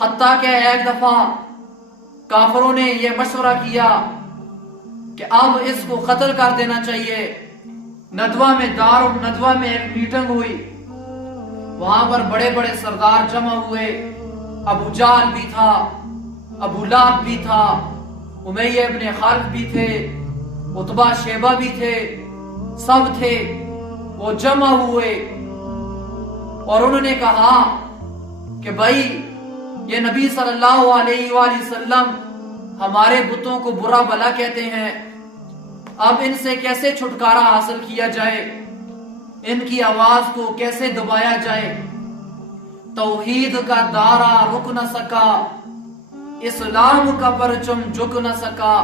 حتیٰ کہ ایک دفعہ کافروں نے یہ مشورہ کیا کہ اب اس کو قتل کر دینا چاہیے۔ ندوہ میں ندوہ میں ایک میٹنگ ہوئی، وہاں پر بڑے بڑے سردار جمع ہوئے، ابو جہل بھی تھا، ابو لہب بھی تھا، امیہ ابن خلف بھی تھے، عتبہ شیبہ بھی تھے، سب تھے۔ وہ جمع ہوئے اور انہوں نے کہا کہ بھائی یہ نبی صلی اللہ علیہ وآلہ وسلم ہمارے بتوں کو برا بھلا کہتے ہیں، اب ان سے کیسے چھٹکارا حاصل کیا جائے، ان کی آواز کو کیسے دبایا جائے۔ توحید کا دارہ رک نہ سکا، اسلام کا پرچم جھک نہ سکا،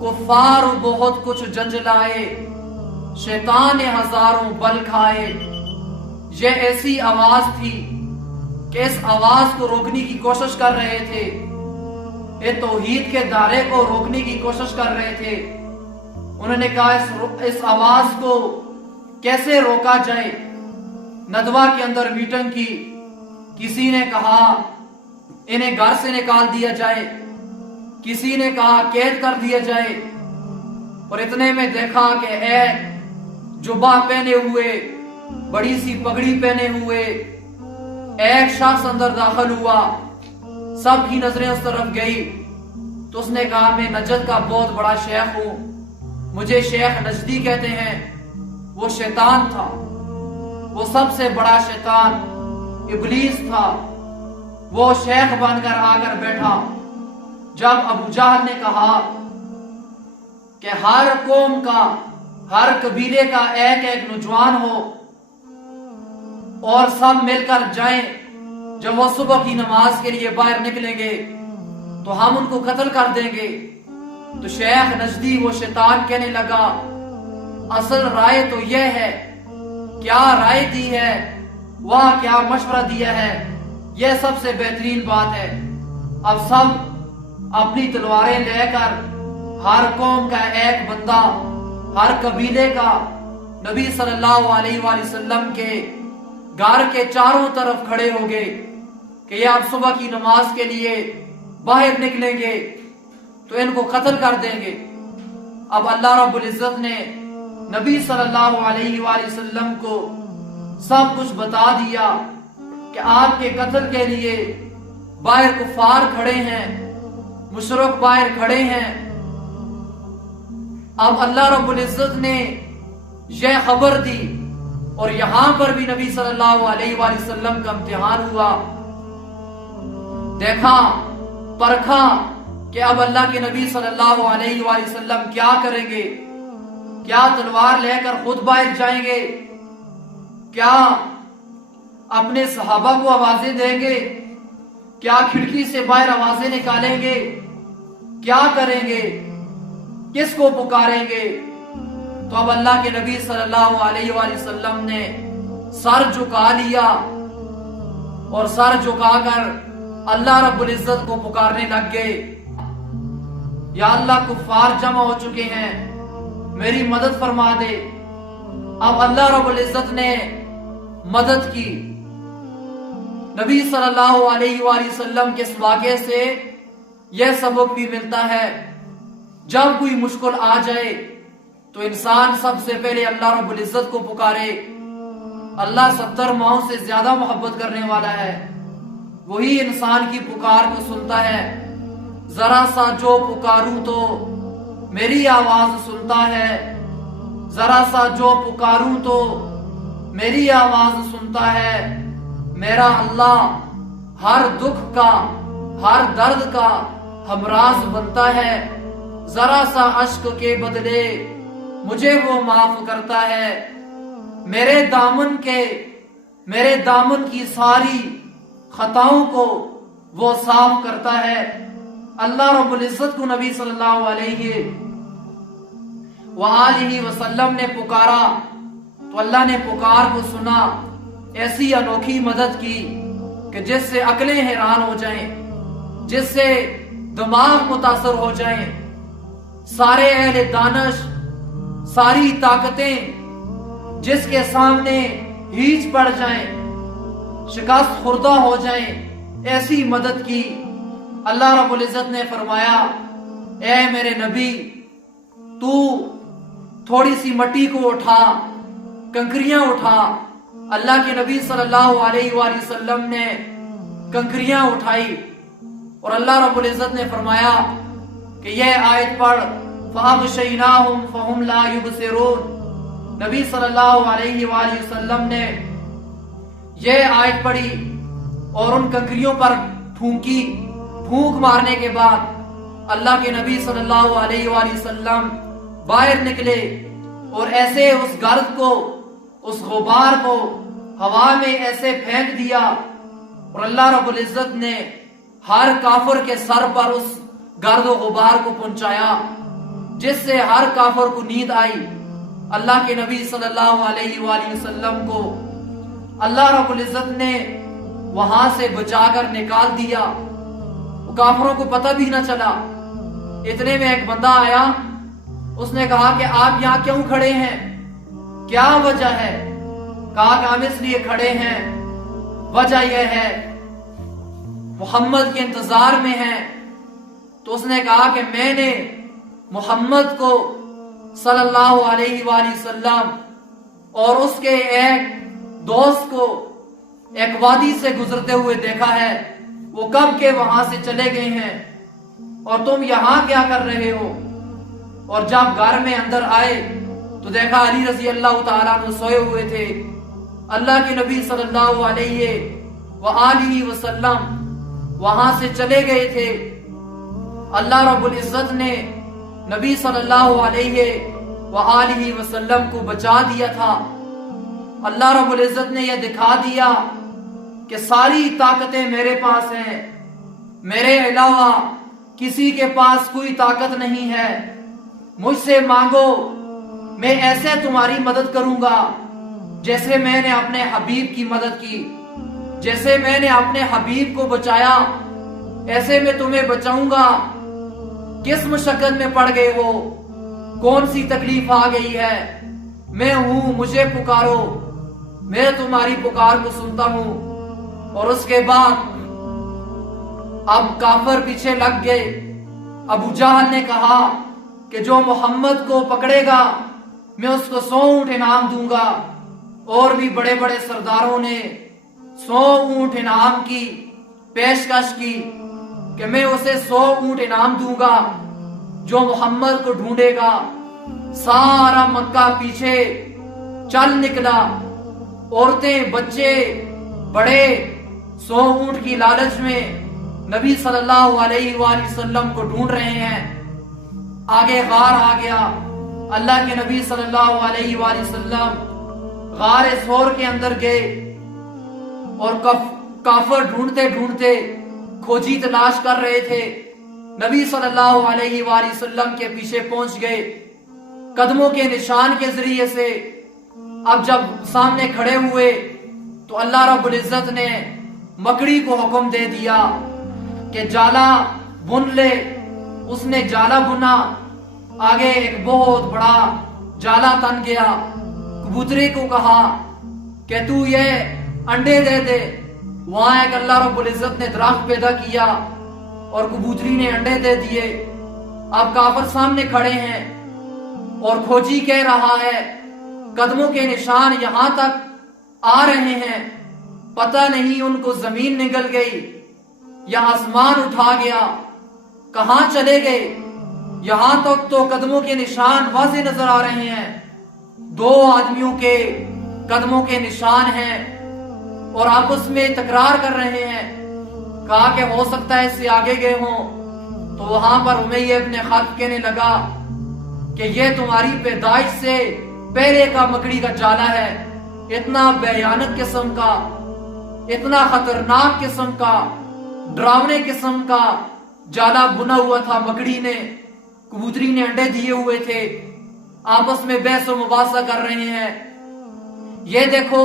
کفار بہت کچھ جنجلائے، شیطان ہزاروں بل کھائے۔ یہ ایسی آواز تھی کہ اس آواز کو روکنے کی کوشش کر رہے تھے، یہ توحید کے دائرے کو روکنے کی کوشش کر رہے تھے۔ انہوں نے کہا اس آواز کو کیسے روکا جائے۔ ندوہ کے اندر میٹنگ کی، کسی نے کہا انہیں گھر سے نکال دیا جائے، کسی نے کہا قید کر دیا جائے، اور اتنے میں دیکھا کہ ایک جبہ پہنے ہوئے، بڑی سی پگڑی پہنے ہوئے ایک شخص اندر داخل ہوا۔ سب کی نظریں اس طرف گئی تو اس نے کہا میں نجد کا بہت بڑا شیخ ہوں، مجھے شیخ نجدی کہتے ہیں۔ وہ شیطان تھا، وہ سب سے بڑا شیطان ابلیس تھا۔ وہ شیخ بن کر آ کر بیٹھا۔ جب ابو جہل نے کہا کہ ہر قوم کا، ہر قبیلے کا ایک ایک نوجوان ہو اور سب مل کر جائیں، جب وہ صبح کی نماز کے لیے باہر نکلیں گے تو ہم ان کو قتل کر دیں گے، تو شیخ نجدی وہ شیطان کہنے لگا اصل رائے تو یہ ہے، کیا رائے دی ہے، وہ کیا مشورہ دیا ہے، یہ سب سے بہترین بات ہے۔ اب سب اپنی تلواریں لے کر ہر قوم کا ایک بندہ، ہر قبیلے کا نبی صلی اللہ علیہ وآلہ وسلم کے گھر کے چاروں طرف کھڑے ہو گئے کہ یہ اب صبح کی نماز کے لیے باہر نکلیں گے تو ان کو قتل کر دیں گے۔ اب اللہ رب العزت نے نبی صلی اللہ علیہ وآلہ وسلم کو سب کچھ بتا دیا کہ آپ کے قتل کے لیے باہر کفار کھڑے ہیں، مشرک باہر کھڑے ہیں۔ اب اللہ رب العزت نے یہ خبر دی اور یہاں پر بھی نبی صلی اللہ علیہ وآلہ وسلم کا امتحان ہوا۔ دیکھا، پرکھا کہ اب اللہ کے نبی صلی اللہ علیہ وآلہ وسلم کیا کریں گے، کیا تلوار لے کر خود باہر جائیں گے، کیا اپنے صحابہ کو آوازیں دیں گے، کیا کھڑکی سے باہر آوازیں نکالیں گے، کیا کریں گے، کس کو پکاریں گے۔ تو اب اللہ کے نبی صلی اللہ علیہ وآلہ وسلم نے سر جھکا لیا اور سر جھکا کر اللہ رب العزت کو پکارنے لگ گئے، یا اللہ کفار جمع ہو چکے ہیں، میری مدد فرما دے۔ اب اللہ رب العزت نے مدد کی۔ نبی صلی اللہ علیہ وآلہ وسلم کے اس واقعے سے یہ سبق بھی ملتا ہے، جب کوئی مشکل آ جائے تو انسان سب سے پہلے اللہ رب العزت کو پکارے۔ اللہ 70 ماؤں سے زیادہ محبت کرنے والا ہے، وہی انسان کی پکار کو سنتا ہے۔ ذرا سا جو پکاروں تو میری آواز سنتا ہے، ذرا سا جو پکاروں تو میری آواز سنتا ہے۔ میرا اللہ ہر دکھ کا، ہر درد کا ہمراز بنتا ہے، ذرا سا اشک کے بدلے مجھے وہ معاف کرتا ہے۔ میرے دامن کی ساری خطاؤں کو وہ صاف کرتا ہے۔ اللہ رب العزت کو نبی صلی اللہ علیہ وآلہ وسلم نے پکارا تو اللہ نے پکار کو سنا، ایسی انوکھی مدد کی کہ جس سے عقلیں حیران ہو جائیں، جس سے دماغ متاثر ہو جائیں، سارے اہل دانش، ساری طاقتیں جس کے سامنے ہیچ پڑ جائیں، شکست خوردہ ہو جائیں، ऐसी मदद की। अल्लाह रब्बुल इज्जत ने फरमाया, ए मेरे नबी, तू थोड़ी सी मिट्टी को उठा, कंकरियां उठा। अल्लाह के नबी सल्लल्लाहु अलैहि वसल्लम ने कंकरियां उठाई और अल्लाह रब्बुल इज्जत ने फरमाया कि यह आयत पढ़, फ़अग़शयनाहुम फ़हुम ला युबसिरून। नबी सल्लल्लाहु अलैहि वसल्लम ने यह आयत पढ़ी और उन कंकरियों पर फूंकी। फूंक मारने के बाद अल्लाह के नबी सल्लल्लाहु अलैहि वसल्लम बाहर निकले और ऐसे उस गर्द को, उस गुबार को हवा में ऐसे फेंक दिया और अल्लाह रब्बुल इज्जत ने हर काफिर के सर पर उस गर्द और गुबार को पहुंचाया, जिससे हर काफिर को नींद आई। अल्लाह के नबी सल्लल्लाहु अलैहि वसल्लम को अल्लाह रब्बुल इज्जत ने वहां से बचाकर निकाल दिया। काफिरों को पता भी न चला। इतने में एक बंदा आया, उसने कहा कि आप यहाँ क्यों खड़े हैं, क्या वजह है? कहा कि हम इसलिए खड़े हैं, वजह यह है मोहम्मद के इंतजार में हैं। तो उसने कहा कि मैंने मोहम्मद को सल्लल्लाहु अलैहि वसल्लम और उसके एक दोस्त को एक वादी से गुजरते हुए देखा है। वो कब के वहां से चले गए हैं और तुम यहां क्या कर रहे हो? और जब घर में अंदर आए तो देखा अली रजी अल्लाह तआला अन्हु सोए हुए थे। अल्लाह के नबी सल्लल्लाहु अलैहि वसल्लम वहां से चले गए थे। अल्लाह रब्बुल इज्जत ने नबी सल्लल्लाहु अलैहि वसल्लम को बचा दिया था। अल्लाह रब्बुल इज्जत ने यह दिखा दिया कि सारी ताकतें मेरे पास हैं, मेरे अलावा किसी के पास कोई ताकत नहीं है। मुझसे मांगो, मैं ऐसे तुम्हारी मदद करूंगा जैसे मैंने अपने हबीब की मदद की। जैसे मैंने अपने हबीब को बचाया, ऐसे मैं तुम्हें बचाऊंगा। किस मुशक्कत में पड़ गए हो, कौन सी तकलीफ आ गई है, मैं हूं, मुझे पुकारो, मैं तुम्हारी पुकार को सुनता हूं। और उसके बाद अब काफिर पीछे लग गए। अबू जहल ने कहा कि जो मोहम्मद को पकड़ेगा मैं उसको 100 ऊंट इनाम दूंगा। और भी बड़े बड़े सरदारों ने 100 ऊंट इनाम की पेशकश की कि मैं उसे 100 ऊंट इनाम दूंगा जो मोहम्मद को ढूंढेगा। सारा मक्का पीछे चल निकला। औरतें, बच्चे, बड़े 100 ऊंट की लालच में नबी सल्लल्लाहु अलैहि वसल्लम को ढूंढ रहे हैं। आगे गार आ गया। अल्लाह के नबी सल्लल्लाहु अलैहि वसल्लम गार सौर के अंदर गए और काफिर ढूंढते ढूंढते खोजी तलाश कर रहे थे। नबी सल्लल्लाहु अलैहि वसल्लम के पीछे पहुंच गए कदमों के निशान के जरिए से। अब जब सामने खड़े हुए तो अल्लाह रब्बुल इज्जत ने मकड़ी को हुक्म दे दिया कि जाला बुन ले। उसने जाला बुना। आगे एक बहुत बड़ा जाला तन गया। कबूतरे को कहा कि तू ये अंडे दे दे। वहां एक अल्लाह रब्बुल इज्जत ने दरख्त पैदा किया और कबूतरी ने अंडे दे दिए। अब काफिर सामने खड़े हैं और खोजी कह रहा है कदमों के निशान यहां तक आ रहे हैं, पता नहीं उनको जमीन निगल गई या आसमान उठा गया, कहां चले गए। यहां तक तो कदमों के निशान वाज़ेह नजर आ रहे हैं। 2 आदमियों के कदमों के निशान हैं और आपस में तकरार कर रहे हैं। कहा कि हो सकता है इससे आगे गए हों। तो वहां पर उमैया इब्न खल्फ कहने लगा कि यह तुम्हारी पैदाइश से पहले का मकड़ी का जाला है। इतना भयानक किस्म का, इतना खतरनाक किस्म का, डरावने किस्म का जाला बुना हुआ था मकड़ी ने। कबूतरी ने अंडे दिए हुए थे। आपस में बहस और मुबासा कर रहे हैं। ये देखो,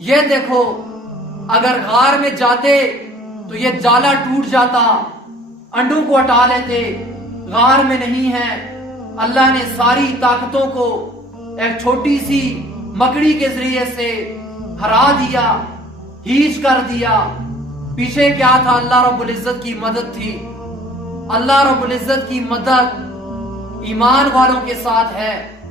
ये देखो, अगर गार में जाते तो ये जाला टूट जाता, अंडों को हटा लेते। गार में नहीं है। अल्लाह ने सारी ताकतों को एक छोटी सी मकड़ी के जरिए से हरा दिया, हीज कर दिया। پیچھے کیا تھا؟ اللہ رب العزت کی مدد تھی. اللہ رب العزت کی مدد ایمان والوں کے ساتھ ہے.